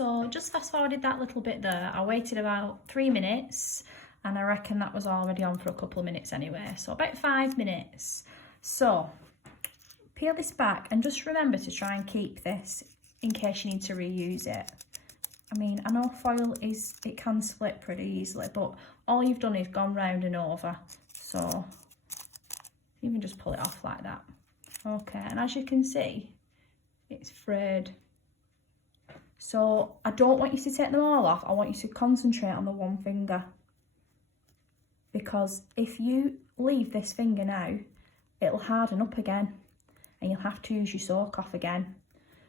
So just fast forwarded that little bit there. I waited about 3 minutes and I reckon that was already on for a couple of minutes anyway. So about 5 minutes. So peel this back and just remember to try and keep this in case you need to reuse it. I mean, I know foil it can split pretty easily, but all you've done is gone round and over. So you can just pull it off like that. Okay, and as you can see, it's frayed. So I don't want you to take them all off. I want you to concentrate on the one finger. Because if you leave this finger now, it'll harden up again and you'll have to use your soak off again.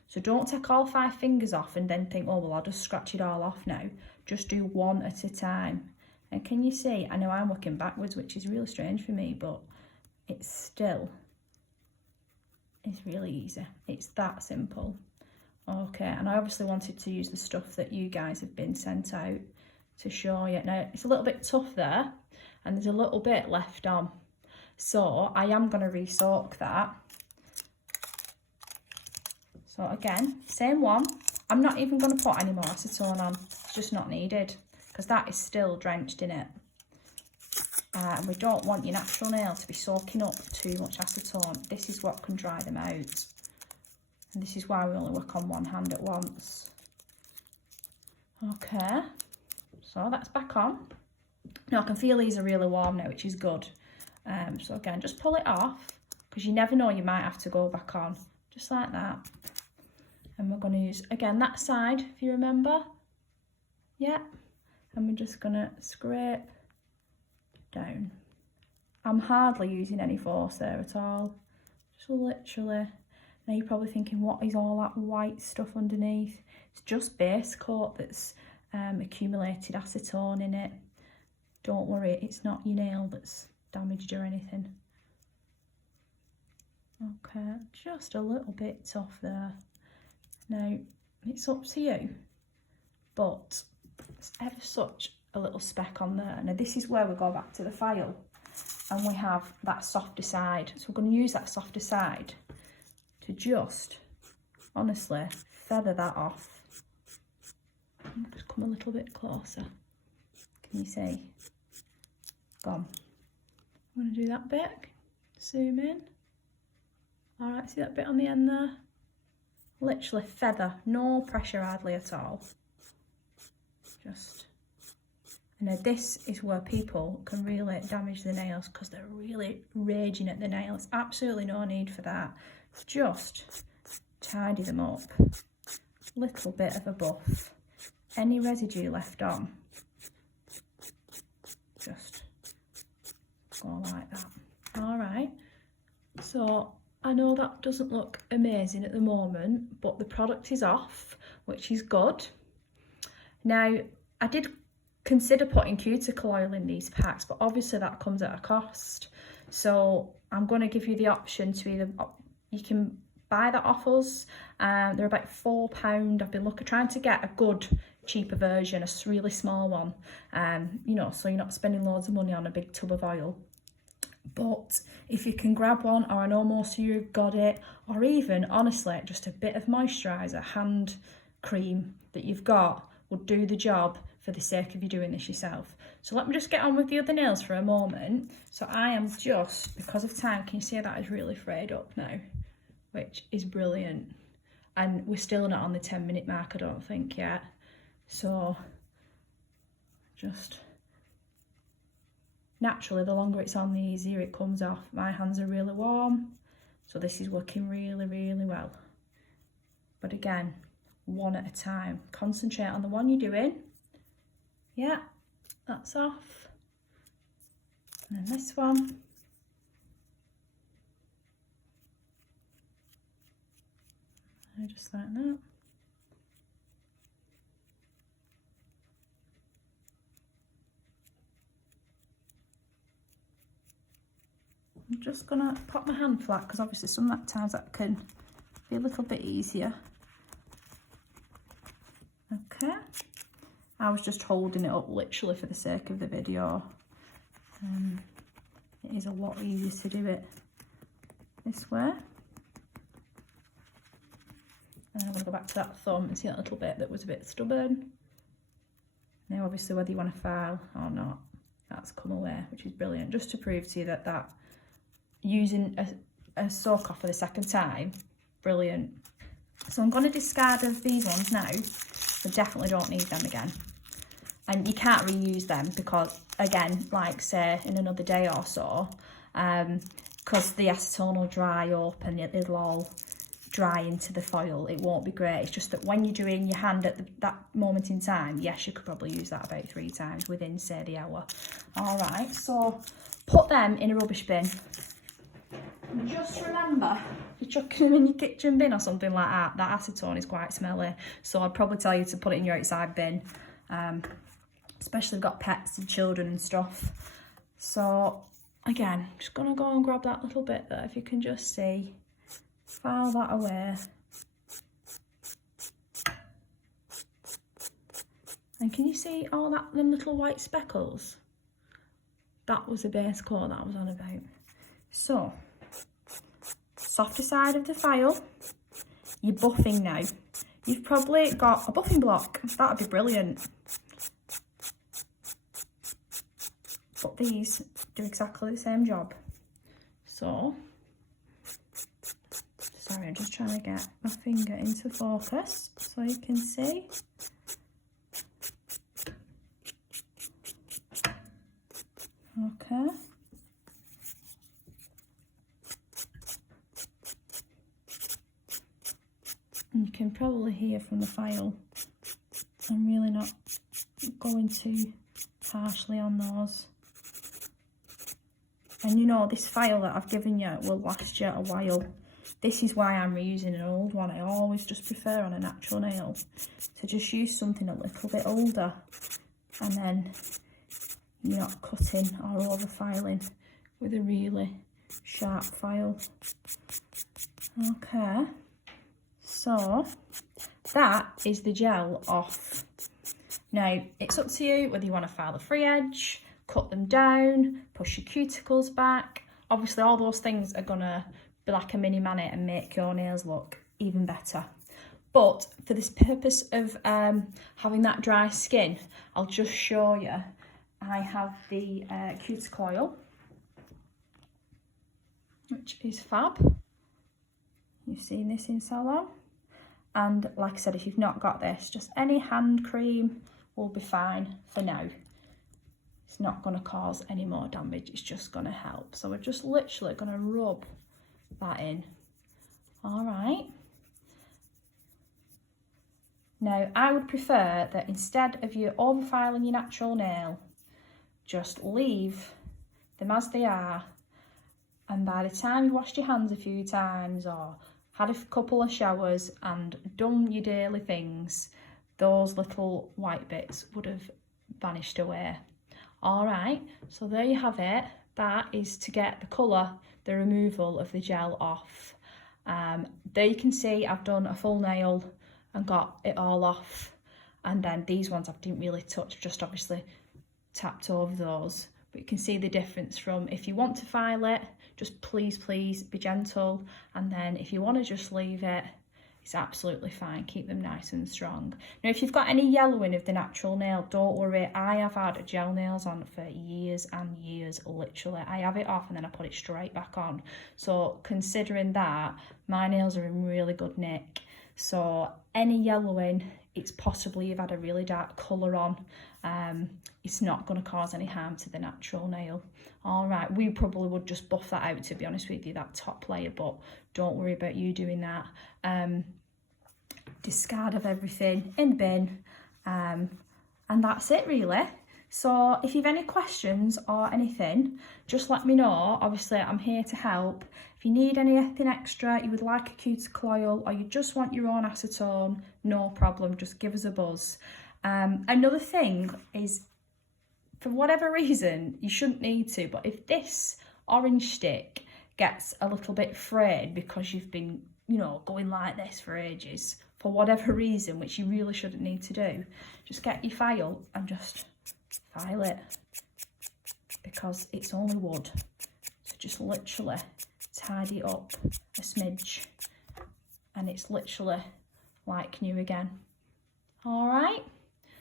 So don't take all 5 fingers off and then think, oh, well, I'll just scratch it all off now. Just do one at a time. And can you see, I know I'm working backwards, which is really strange for me, but it's really easy. It's that simple. Okay, and I obviously wanted to use the stuff that you guys have been sent out to show you. Now, it's a little bit tough there, and there's a little bit left on. So I am going to re-soak that. So again, same one. I'm not even going to put any more acetone on. It's just not needed because that is still drenched in it. And we don't want your natural nail to be soaking up too much acetone. This is what can dry them out. And this is why we only work on one hand at once. Okay, so that's back on. Now I can feel these are really warm now, which is good. So again, just pull it off because you never know, you might have to go back on, just like that. And we're going to use, again, that side, if you remember. Yeah, and we're just going to scrape down. I'm hardly using any force there at all. Just literally. Now you're probably thinking, what is all that white stuff underneath? It's just base coat that's accumulated acetone in it. Don't worry, it's not your nail that's damaged or anything. Okay, just a little bit tough there. Now, it's up to you, but it's ever such a little speck on there. Now this is where we go back to the file and we have that softer side. So we're going to use that softer side to just, honestly, feather that off. Just come a little bit closer. Can you see? Gone. I'm going to do that bit. Zoom in. All right, see that bit on the end there? Literally feather, no pressure hardly at all. Just, and now this is where people can really damage the nails because they're really raging at the nails. Absolutely no need for that. Just tidy them up. Little bit of a buff. Any residue left on, just go like that. All right, so I know that doesn't look amazing at the moment, but the product is off, which is good. Now, I did consider putting cuticle oil in these packs, but obviously that comes at a cost. So I'm going to give you the option to either, you can buy that off us. They're about £4. I've been trying to get a good, cheaper version, a really small one, you know, so you're not spending loads of money on a big tub of oil. But if you can grab one, or I know most of you have got it, or even, honestly, just a bit of moisturiser, hand cream that you've got would do the job for the sake of you doing this yourself. So let me just get on with the other nails for a moment. So I am just, because of time, can you see that is really frayed up now, which is brilliant. And we're still not on the 10-minute mark, I don't think, yet. So just, naturally, the longer it's on, the easier it comes off. My hands are really warm, so this is working really, really well. But again, one at a time. Concentrate on the one you're doing. Yeah, that's off. And then this one. Just like that. I'm just gonna pop my hand flat because obviously sometimes that can be a little bit easier. Okay, I was just holding it up literally for the sake of the video. It is a lot easier to do it this way. And I'm going to go back to that thumb and see that little bit that was a bit stubborn. Now obviously whether you want to file or not, that's come away, which is brilliant, just to prove to you that using a soak off for the second time, brilliant. So I'm going to discard of these ones now. I definitely don't need them again. And you can't reuse them because, again, like say in another day or so, because the acetone will dry up and it'll all dry into the foil. It won't be great. It's just that when you're doing your hand at that moment in time, yes, you could probably use that about 3 times within, say, the hour. All right, so put them in a rubbish bin. And just remember, if you're chucking them in your kitchen bin or something like that, that acetone is quite smelly. So I'd probably tell you to put it in your outside bin, especially if you've got pets and children and stuff. So again, I'm just going to go and grab that little bit there, if you can just see. File that away. And can you see all them little white speckles? That was the base coat that I was on about. So, softer side of the file, you're buffing now. You've probably got a buffing block. That'd be brilliant. But these do exactly the same job. So, sorry, I'm just trying to get my finger into focus so you can see. Okay. And you can probably hear from the file, I'm really not going too harshly on those. And you know, this file that I've given you will last you a while. This is why I'm reusing an old one. I always just prefer on a natural nail to just use something a little bit older, and then you're not cutting or over filing with a really sharp file. Okay, so that is the gel off. Now it's up to you whether you want to file the free edge, cut them down, push your cuticles back. Obviously all those things are gonna be like a mini mani and make your nails look even better. But for this purpose of having that dry skin, I'll just show you. I have the cuticle oil, which is fab. You've seen this in salon. And like I said, if you've not got this, just any hand cream will be fine for now. It's not going to cause any more damage, it's just going to help. So we're just literally going to rub that in. All right. Now, I would prefer that instead of you overfiling your natural nail, just leave them as they are, and by the time you've washed your hands a few times or had a couple of showers and done your daily things, those little white bits would have vanished away. All right, so there you have it. That is to get the colour, the removal of the gel off. There you can see I've done a full nail and got it all off, and then these ones I didn't really touch, just obviously tapped over those. But you can see the difference from, if you want to file it, just please be gentle, and then if you want to just leave it, it's absolutely fine. Keep them nice and strong. Now, if you've got any yellowing of the natural nail, don't worry. I have had gel nails on for years and years, literally. I have it off and then I put it straight back on. So considering that, my nails are in really good nick. So any yellowing, it's possibly you've had a really dark colour on. It's not going to cause any harm to the natural nail. All right, we probably would just buff that out, to be honest with you, that top layer, but don't worry about you doing that. Discard of everything in the bin, and that's it really. So if you've any questions or anything, just let me know. Obviously I'm here to help. If you need anything extra, you would like a cuticle oil, or you just want your own acetone, no problem, just give us a buzz. Another thing is, for whatever reason, you shouldn't need to, but if this orange stick gets a little bit frayed because you've been, you know, going like this for ages, for whatever reason, which you really shouldn't need to do, just get your file and just file it, because it's only wood. So just literally tidy up a smidge, and it's literally like new again. All right.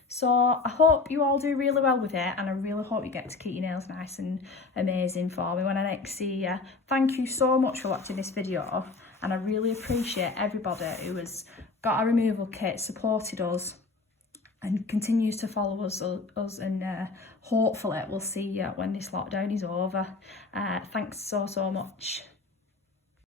So I hope you all do really well with it, and I really hope you get to keep your nails nice and amazing for me when I next see you. Thank you so much for watching this video, and I really appreciate everybody who has got a removal kit, supported us, and continues to follow us and hopefully we'll see you when this lockdown is over. Thanks so much.